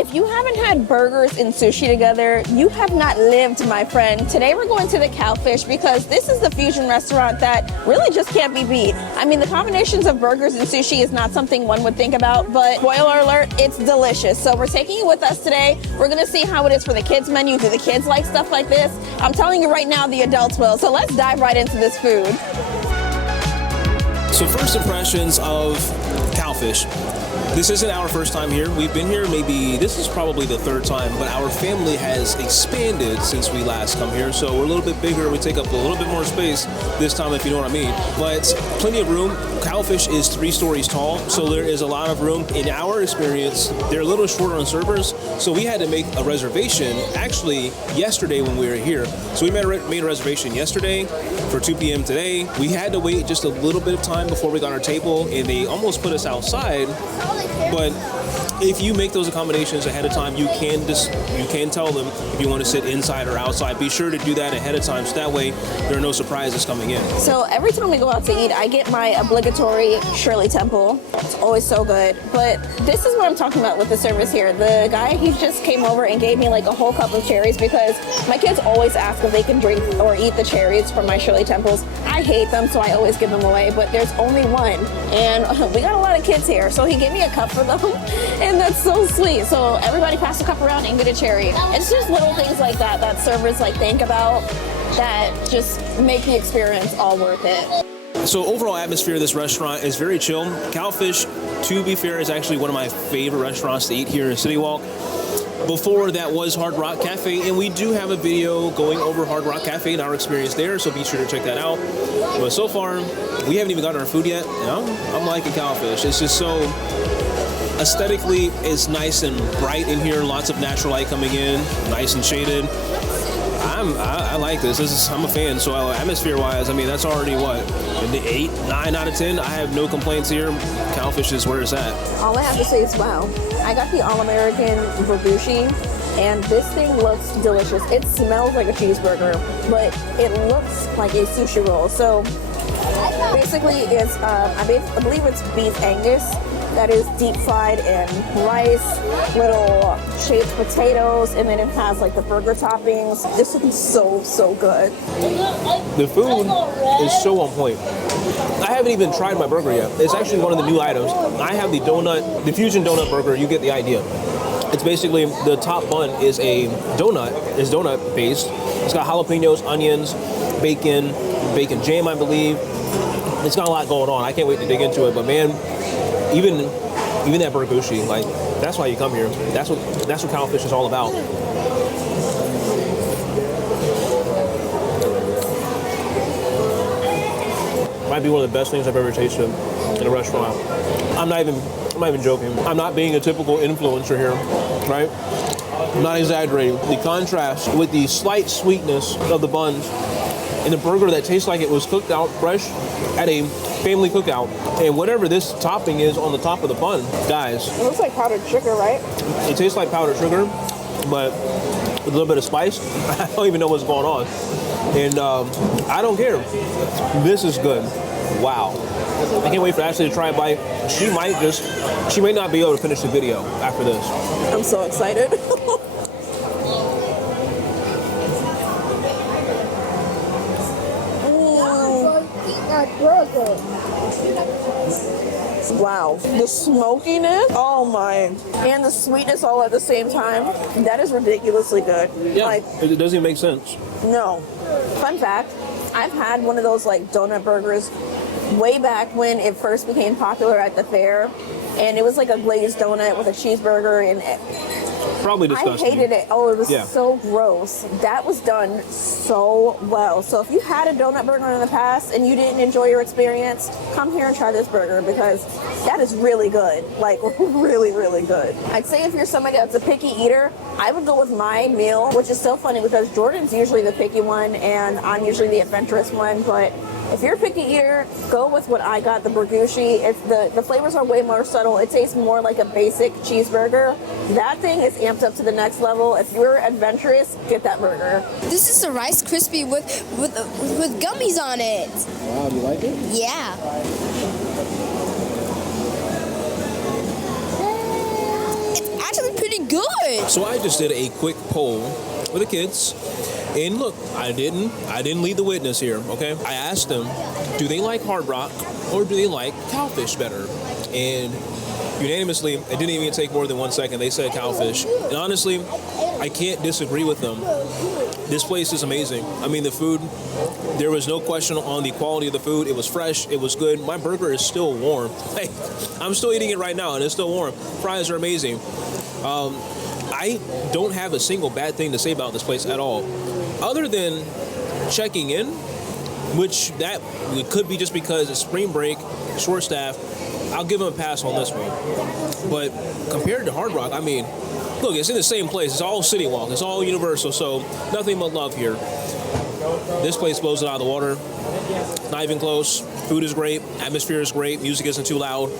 If you haven't had burgers and sushi together, you have not lived, my friend. Today we're going to the Cowfish because this is the fusion restaurant that really just can't be beat. I mean, the combinations of burgers and sushi is not something one would think about, but spoiler alert, it's delicious. So we're taking you with us today. We're gonna see how it is for the kids menu. Do the kids like stuff like this? I'm telling you right now, the adults will. So let's dive right into this food. So first impressions of Cowfish. This isn't our first time here. We've been here this is probably the third time, but our family has expanded since we last come here. So we're a little bit bigger. We take up a little bit more space this time, if you know what I mean. But plenty of room. Cowfish is 3 stories tall, so there is a lot of room. In our experience, they're a little short on servers, so we had to make a reservation actually yesterday when we were here. So we made a reservation yesterday for 2 p.m. today. We had to wait just a little bit of time before we got our table, and they almost put us outside. But if you make those accommodations ahead of time, you can tell them if you want to sit inside or outside. Be sure to do that ahead of time, so that way there are no surprises coming in. So every time we go out to eat, I get my obligatory Shirley Temple. It's always so good. But this is what I'm talking about with the service here. The guy, he just came over and gave me like a whole cup of cherries because my kids always ask if they can drink or eat the cherries from my Shirley Temples. I hate them, so I always give them away, but there's only one. And we got a lot of kids here, so he gave me a cup for them. And that's so sweet. So everybody pass the cup around and get a cherry. It's just little things like that that servers like think about that just make the experience all worth it. So overall atmosphere of this restaurant is very chill. Cowfish, to be fair, is actually one of my favorite restaurants to eat here in CityWalk. Before that was Hard Rock Cafe, and we do have a video going over Hard Rock Cafe and our experience there, so be sure to check that out. But so far, we haven't even gotten our food yet, and I'm liking Cowfish. It's just so aesthetically, it's nice and bright in here. Lots of natural light coming in, nice and shaded. I like this. I'm a fan. So atmosphere-wise, I mean, that's already what, an 8, 9 out of 10. I have no complaints here. Cowfish is where it's at. All I have to say is wow. I got the All-American Burgushi, and this thing looks delicious. It smells like a cheeseburger, but it looks like a sushi roll. So basically, it's I believe it's beef Angus that is deep fried in rice, little shaved potatoes, and then it has like the burger toppings. This looks so good. The food is so on point. I haven't even tried my burger yet. It's actually one of the new items. I have the fusion donut burger. You get the idea. It's basically the top bun is a donut. It's donut based. It's got jalapenos, onions, bacon jam, I believe. It's got a lot going on. I can't wait to dig into it. But man, even that burgushi, like, that's why you come here. That's what Cowfish is all about. Might be one of the best things I've ever tasted in a restaurant. I'm not even joking. I'm not being a typical influencer here, right? I'm not exaggerating. The contrast with the slight sweetness of the buns and a burger that tastes like it was cooked out fresh at a family cookout, and whatever this topping is on the top of the bun, guys. It looks like powdered sugar, right? It tastes like powdered sugar, but with a little bit of spice. I don't even know what's going on. And I don't care. This is good. Wow. I can't wait for Ashley to try a bite. She may not be able to finish the video after this. I'm so excited. Wow, the smokiness, oh my, and the sweetness all at the same time, that is ridiculously good. Yeah, like, it doesn't even make sense. No. Fun fact, I've had one of those like donut burgers way back when it first became popular at the fair, and it was like a glazed donut with a cheeseburger, and probably disgusting. I hated it. Oh, it was so gross. That was done so well. So if you had a donut burger in the past and you didn't enjoy your experience, come here and try this burger because that is really good. Like, really, really good. I'd say if you're somebody that's a picky eater, I would go with my meal, which is so funny because Jordan's usually the picky one and I'm usually the adventurous one, but if you're a picky eater, go with what I got, the burgushi. It's the flavors are way more subtle. It tastes more like a basic cheeseburger. That thing is amped up to the next level. If you're adventurous, get that burger. This is a Rice Krispie with gummies on it. Wow, you like it? Yeah. It's actually pretty good. good. So I just did a quick poll with the kids, and look, I didn't lead the witness here, okay? I asked them, do they like Hard Rock or do they like Cowfish better? And unanimously, it didn't even take more than 1 second, they said Cowfish. And honestly, I can't disagree with them. This place is amazing. I mean, the food, there was no question on the quality of the food. It was fresh, it was good. My burger is still warm. Like, I'm still eating it right now and it's still warm. Fries are amazing. I don't have a single bad thing to say about this place at all, other than checking in, which that could be just because it's spring break, short staff. I'll give them a pass on this one. But compared to Hard Rock, I mean, look, it's in the same place. It's all CityWalk. It's all Universal, so nothing but love here. This place blows it out of the water. Not even close. Food is great. Atmosphere is great. Music isn't too loud.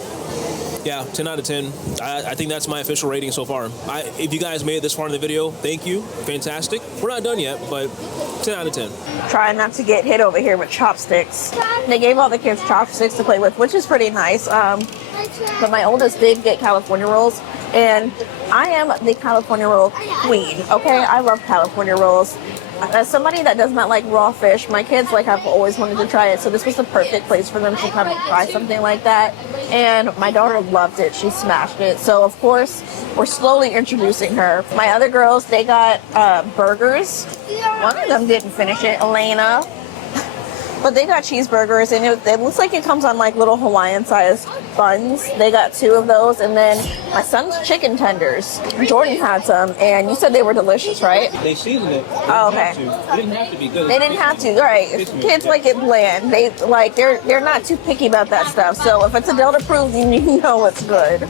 Yeah, 10 out of 10. I think that's my official rating so far. If you guys made it this far in the video, thank you. Fantastic. We're not done yet, but 10 out of 10. Try not to get hit over here with chopsticks. They gave all the kids chopsticks to play with, which is pretty nice. But my oldest did get California rolls, and I am the California roll queen, okay? I love California rolls. As somebody that does not like raw fish, my kids have always wanted to try it, so this was the perfect place for them to come and try something like that. And my daughter loved it. She smashed it. So of course, we're slowly introducing her. My other girls, they got burgers. One of them didn't finish it, Elena. But they got cheeseburgers, and it looks like it comes on little Hawaiian-sized buns. They got 2 of those, and then my son's chicken tenders. Jordan had some, and you said they were delicious, right? They seasoned it. Oh, okay. It didn't have to be good. They didn't have to, right? Kids like it bland. They're not too picky about that stuff. So if it's adult approved, you know it's good.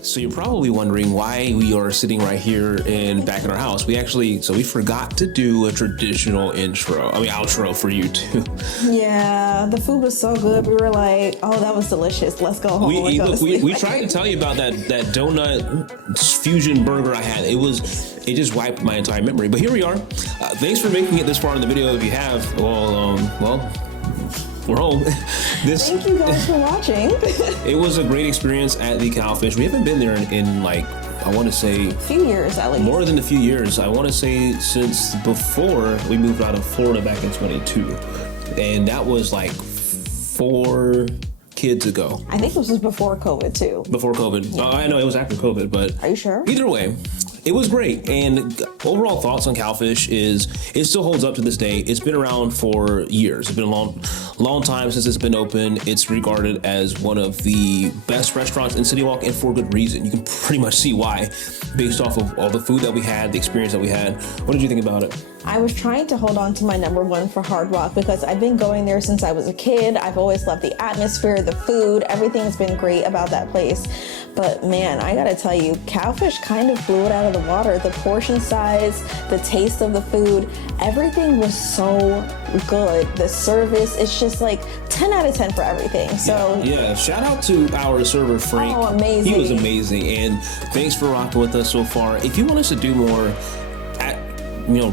So you're probably wondering why we are sitting right here back in our house. We forgot to do a traditional outro for you too. Yeah, the food was so good. We were like, oh, that was delicious. Let's go home. We tried to tell you about that donut fusion burger I had. It just wiped my entire memory. But here we are. Thanks for making it this far in the video. If you have, we're home. Thank you guys for watching. It was a great experience at the Cowfish. We haven't been there in I want to say, a few years at least. More than a few years. I want to say since before we moved out of Florida back in 22. And that was 4 kids ago. I think this was before COVID too. Before COVID. Yeah. I know it was after COVID, but... Are you sure? Either way. It was great, and overall thoughts on Cowfish is it still holds up to this day. It's been around for years. It's been a long time since it's been open. It's regarded as one of the best restaurants in CityWalk, and for good reason. You can pretty much see why, based off of all the food that we had, the experience that we had. What did you think about it? I was trying to hold on to my number 1 for Hard Rock because I've been going there since I was a kid. I've always loved the atmosphere, the food, everything has been great about that place. But man, I gotta tell you, Cowfish kind of blew it out of the water. The portion size, the taste of the food, everything was so good. The service, it's just 10 out of 10 for everything. So yeah, shout out to our server Frank. Oh, amazing. He was amazing, and thanks for rocking with us so far. If you want us to do more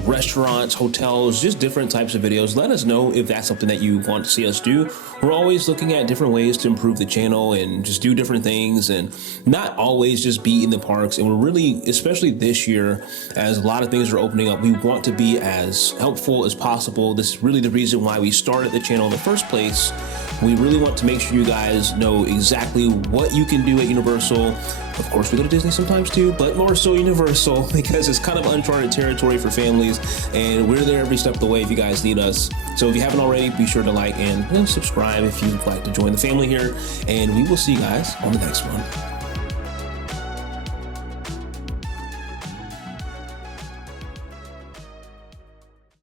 restaurants, hotels, just different types of videos, let us know if that's something that you want to see us do. We're always looking at different ways to improve the channel and just do different things, and not always just be in the parks. And we're really, especially this year, as a lot of things are opening up, we want to be as helpful as possible. This is really the reason why we started the channel in the first place. We really want to make sure you guys know exactly what you can do at Universal. Of course, we go to Disney sometimes too, but more so Universal, because it's kind of uncharted territory for families, and we're there every step of the way if you guys need us. So if you haven't already, be sure to like and subscribe if you'd like to join the family here, and we will see you guys on the next one.